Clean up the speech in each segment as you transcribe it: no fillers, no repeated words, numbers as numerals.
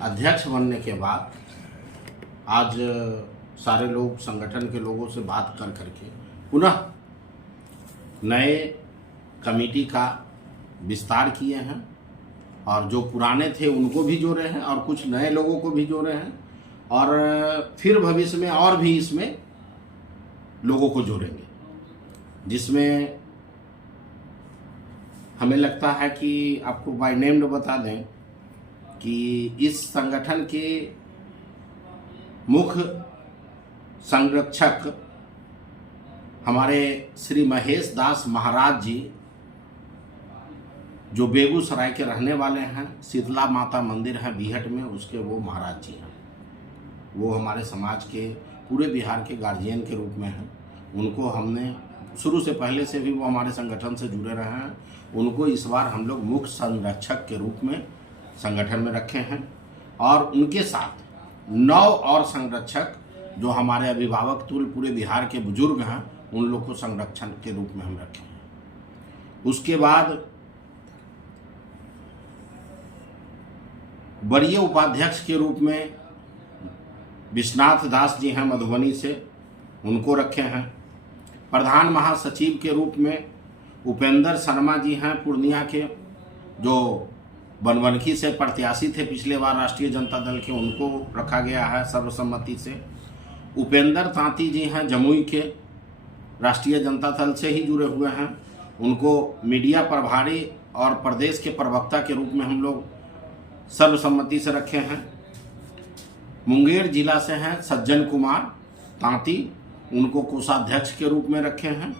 अध्यक्ष बनने के बाद आज सारे लोग संगठन के लोगों से बात कर करके पुनः नए कमेटी का विस्तार किए हैं और जो पुराने थे उनको भी जोड़े हैं और कुछ नए लोगों को भी जोड़े हैं और फिर भविष्य में और भी इसमें लोगों को जोड़ेंगे, जिसमें हमें लगता है कि आपको बाय नेम्ड बता दें कि इस संगठन के मुख्य संरक्षक हमारे श्री महेश दास महाराज जी, जो बेगूसराय के रहने वाले हैं, शीतला माता मंदिर है बीहट में, उसके वो महाराज जी हैं। वो हमारे समाज के पूरे बिहार के गार्जियन के रूप में हैं। उनको हमने शुरू से पहले से भी वो हमारे संगठन से जुड़े रहे हैं। उनको इस बार हम लोग मुख्य संरक्षक के रूप में संगठन में रखे हैं और उनके साथ 9 और संरक्षक जो हमारे अभिभावक तुल्य पूरे बिहार के बुजुर्ग हैं, उन लोग को संरक्षण के रूप में हम रखे हैं। उसके बाद वरीय उपाध्यक्ष के रूप में विश्वनाथ दास जी हैं मधुबनी से, उनको रखे हैं। प्रधान महासचिव के रूप में उपेंद्र शर्मा जी हैं पूर्णिया के, जो बनवनखी से प्रत्याशी थे पिछले बार राष्ट्रीय जनता दल के, उनको रखा गया है सर्वसम्मति से। उपेंद्र तांती जी हैं जमुई के, राष्ट्रीय जनता दल से ही जुड़े हुए हैं, उनको मीडिया प्रभारी और प्रदेश के प्रवक्ता के रूप में हम लोग सर्वसम्मति से रखे हैं। मुंगेर जिला से हैं सज्जन कुमार तांती, उनको कोषाध्यक्ष के रूप में रखे हैं।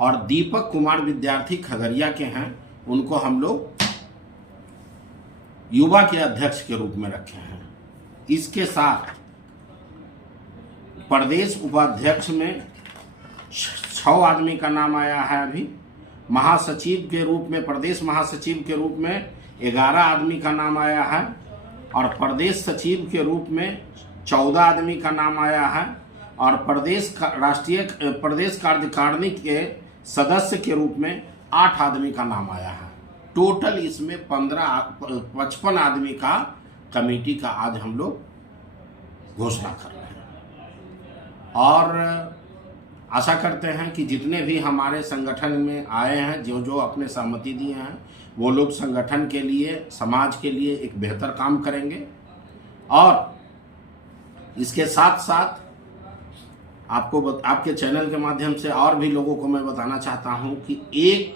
और दीपक कुमार विद्यार्थी खगड़िया के हैं, उनको हम लोग युवा के अध्यक्ष के रूप में रखे हैं। इसके साथ प्रदेश उपाध्यक्ष में 6 आदमी का नाम आया है। अभी महासचिव के रूप में, प्रदेश महासचिव के रूप में 11 आदमी का नाम आया है और प्रदेश सचिव के रूप में 14 आदमी का नाम आया है और प्रदेश कार्यकारिणी के सदस्य के रूप में 8 आदमी का नाम आया है। टोटल इसमें 55 आदमी का कमेटी का आज हम लोग घोषणा कर रहे हैं और आशा करते हैं कि जितने भी हमारे संगठन में आए हैं, जो जो अपने सहमति दिए हैं, वो लोग संगठन के लिए, समाज के लिए एक बेहतर काम करेंगे। और इसके साथ साथ आपके चैनल के माध्यम से और भी लोगों को मैं बताना चाहता हूं कि 1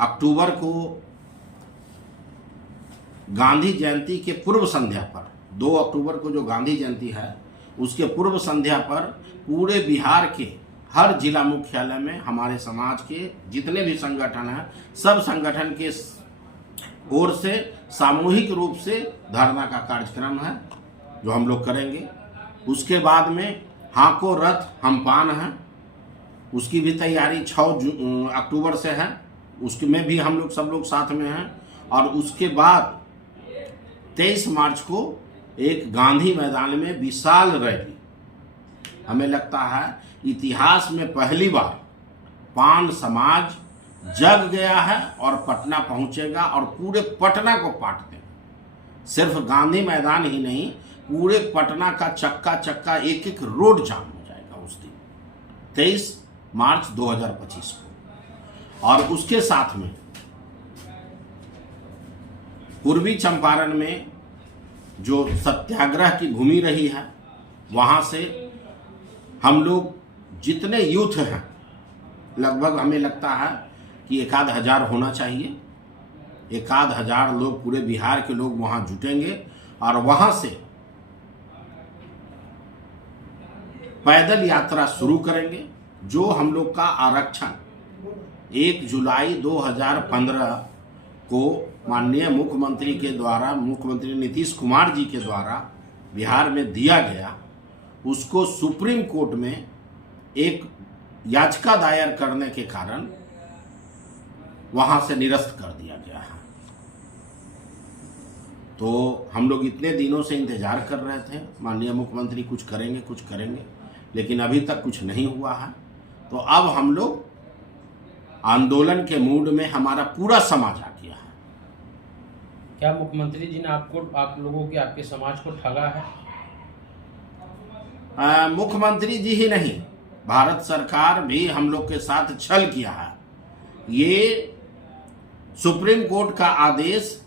अक्टूबर को गांधी जयंती के पूर्व संध्या पर, 2 अक्टूबर को जो गांधी जयंती है उसके पूर्व संध्या पर पूरे बिहार के हर जिला मुख्यालय में हमारे समाज के जितने भी संगठन हैं, सब संगठन के ओर से सामूहिक रूप से धरना का कार्यक्रम है जो हम लोग करेंगे। उसके बाद में हाको रथ हम पान है, उसकी भी तैयारी 6 अक्टूबर से है, उसमें भी हम लोग सब लोग साथ में हैं। और उसके बाद 23 मार्च को एक गांधी मैदान में विशाल रैली, हमें लगता है इतिहास में पहली बार पान समाज जग गया है और पटना पहुंचेगा और पूरे पटना को पाट देगा। सिर्फ गांधी मैदान ही नहीं, पूरे पटना का चक्का चक्का एक एक रोड जाम हो जाएगा उस दिन 23 मार्च 2025 को। और उसके साथ में पूर्वी चंपारण में जो सत्याग्रह की भूमि रही है, वहां से हम लोग जितने यूथ हैं, लगभग हमें लगता है कि 1,000 होना चाहिए, 1,000 लोग पूरे बिहार के लोग वहां जुटेंगे और वहां से पैदल यात्रा शुरू करेंगे। जो हम लोग का आरक्षण 1 जुलाई 2015 को माननीय मुख्यमंत्री के द्वारा, मुख्यमंत्री नीतीश कुमार जी के द्वारा बिहार में दिया गया, उसको सुप्रीम कोर्ट में एक याचिका दायर करने के कारण वहां से निरस्त कर दिया गया है। तो हम लोग इतने दिनों से इंतजार कर रहे थे, माननीय मुख्यमंत्री कुछ करेंगे, लेकिन अभी तक कुछ नहीं हुआ है। तो अब हम लोग आंदोलन के मूड में हमारा पूरा समाज आ गया है क्या मुख्यमंत्री जी ने आप लोगों के आपके समाज को ठगा है? मुख्यमंत्री जी ही नहीं, भारत सरकार भी हम लोग के साथ छल किया है। ये सुप्रीम कोर्ट का आदेश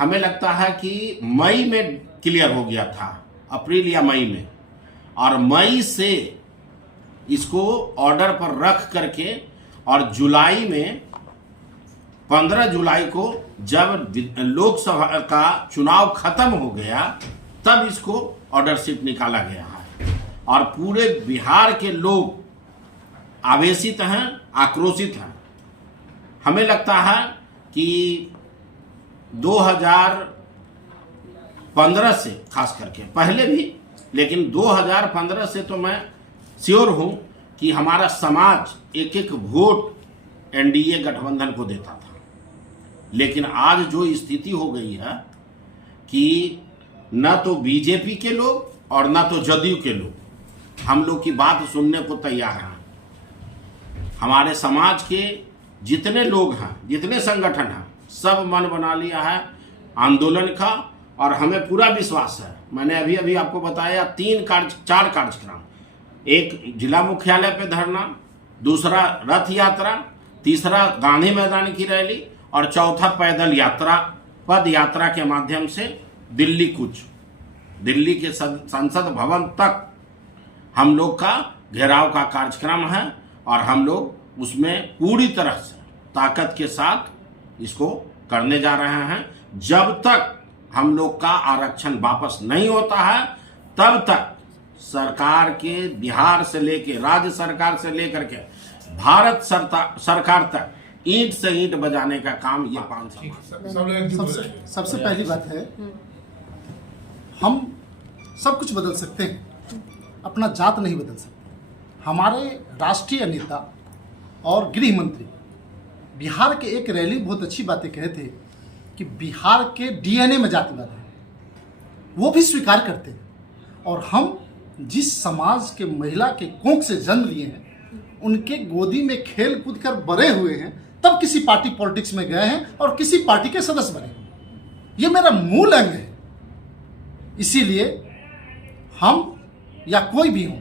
हमें लगता है कि मई में क्लियर हो गया था, अप्रैल या मई में, और मई से इसको ऑर्डर पर रख करके और जुलाई में 15 जुलाई को जब लोकसभा का चुनाव खत्म हो गया तब इसको ऑर्डर शीट निकाला गया है। और पूरे बिहार के लोग आवेशित हैं, आक्रोशित हैं। हमें लगता है कि 2015 से, खास करके पहले भी, लेकिन 2015 से तो मैं श्योर हूं कि हमारा समाज एक एक वोट एनडीए गठबंधन को देता था। लेकिन आज जो स्थिति हो गई है कि न तो बीजेपी के लोग और न तो जदयू के लोग हम लोग की बात सुनने को तैयार हैं। हमारे समाज के जितने लोग हैं, जितने संगठन हैं, सब मन बना लिया है आंदोलन का। और हमें पूरा विश्वास है, मैंने अभी अभी आपको बताया 4 कार्यक्रम, एक जिला मुख्यालय पे धरना, दूसरा रथ यात्रा, तीसरा गांधी मैदान की रैली और चौथा पैदल यात्रा, पद यात्रा के माध्यम से दिल्ली कूच, दिल्ली के संसद भवन तक हम लोग का घेराव का कार्यक्रम है। और हम लोग उसमें पूरी तरह से ताकत के साथ इसको करने जा रहे हैं। जब तक हम लोग का आरक्षण वापस नहीं होता है तब तक सरकार के, बिहार से लेके, राज्य सरकार से लेकर के भारत सरकार तक ईंट से ईंट बजाने का काम ये 5 साल। सबसे पहली बात है, हम सब कुछ बदल सकते हैं, अपना जात नहीं बदल सकते। हमारे राष्ट्रीय नेता और गृह मंत्री बिहार के एक रैली बहुत अच्छी बातें कहे थे कि बिहार के डीएनए में जातिवाद है, वो भी स्वीकार करते हैं। और हम जिस समाज के महिला के कोख से जन्म लिए हैं, उनके गोदी में खेल कूद कर बड़े हुए हैं, तब किसी पार्टी पॉलिटिक्स में गए हैं और किसी पार्टी के सदस्य बने। ये मेरा मूल अंग है। इसीलिए हम या कोई भी हो,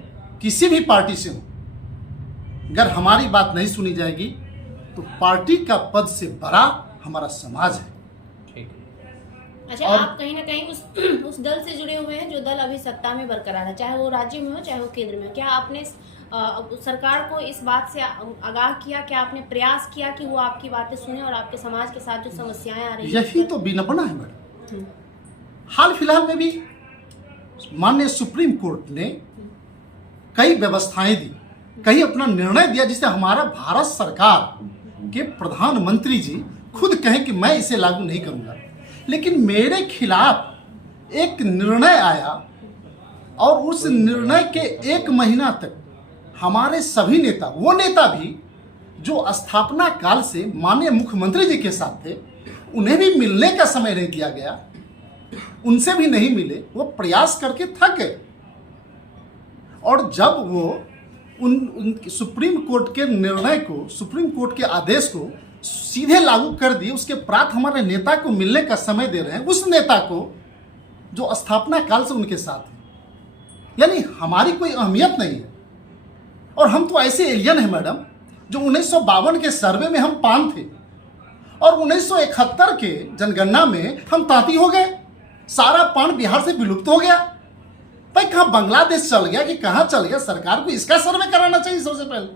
किसी भी पार्टी से हो, अगर हमारी बात नहीं सुनी जाएगी तो पार्टी का पद से बड़ा हमारा समाज है। अच्छा, आप कहीं ना कहीं उस दल से जुड़े हुए हैं जो दल अभी सत्ता में बरकरार है, चाहे वो राज्य में हो चाहे वो केंद्र में हो। क्या आपने सरकार को इस बात से आगाह किया, क्या आपने प्रयास किया कि वो आपकी बातें सुने और आपके समाज के साथ जो समस्याएं आ रही हैं? यही तो विनम्रता है मैडम। हाल फिलहाल में भी माननीय सुप्रीम कोर्ट ने कई व्यवस्थाएं दी, कई अपना निर्णय दिया, जिससे हमारा भारत सरकार के प्रधानमंत्री जी खुद कहें कि मैं इसे लागू नहीं करूंगा। लेकिन मेरे खिलाफ एक निर्णय आया और उस निर्णय के 1 महीना तक हमारे सभी नेता, वो नेता भी जो स्थापना काल से माननीय मुख्यमंत्री जी के साथ थे, उन्हें भी मिलने का समय नहीं दिया गया, उनसे भी नहीं मिले, वो प्रयास करके थक गए। और जब वो उन सुप्रीम कोर्ट के निर्णय को, सुप्रीम कोर्ट के आदेश को सीधे लागू कर दिए, उसके प्रात हमारे नेता को मिलने का समय दे रहे हैं, उस नेता को जो स्थापना काल से उनके साथ है। यानी हमारी कोई अहमियत नहीं है। और हम तो ऐसे एलियन हैं मैडम, जो 1952 के सर्वे में हम पान थे और 1971 के जनगणना में हम तांती हो गए। सारा पान बिहार से विलुप्त हो गया। भाई कहाँ बांग्लादेश चल गया कि कहाँ चल गया? सरकार को इसका सर्वे कराना चाहिए सबसे पहले।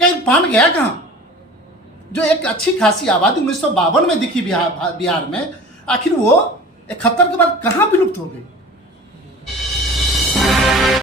कहीं पान गया कहाँ? जो एक अच्छी खासी आबादी 1952 में दिखी बिहार में, आखिर वो 71 के बाद कहाँ विलुप्त हो गई?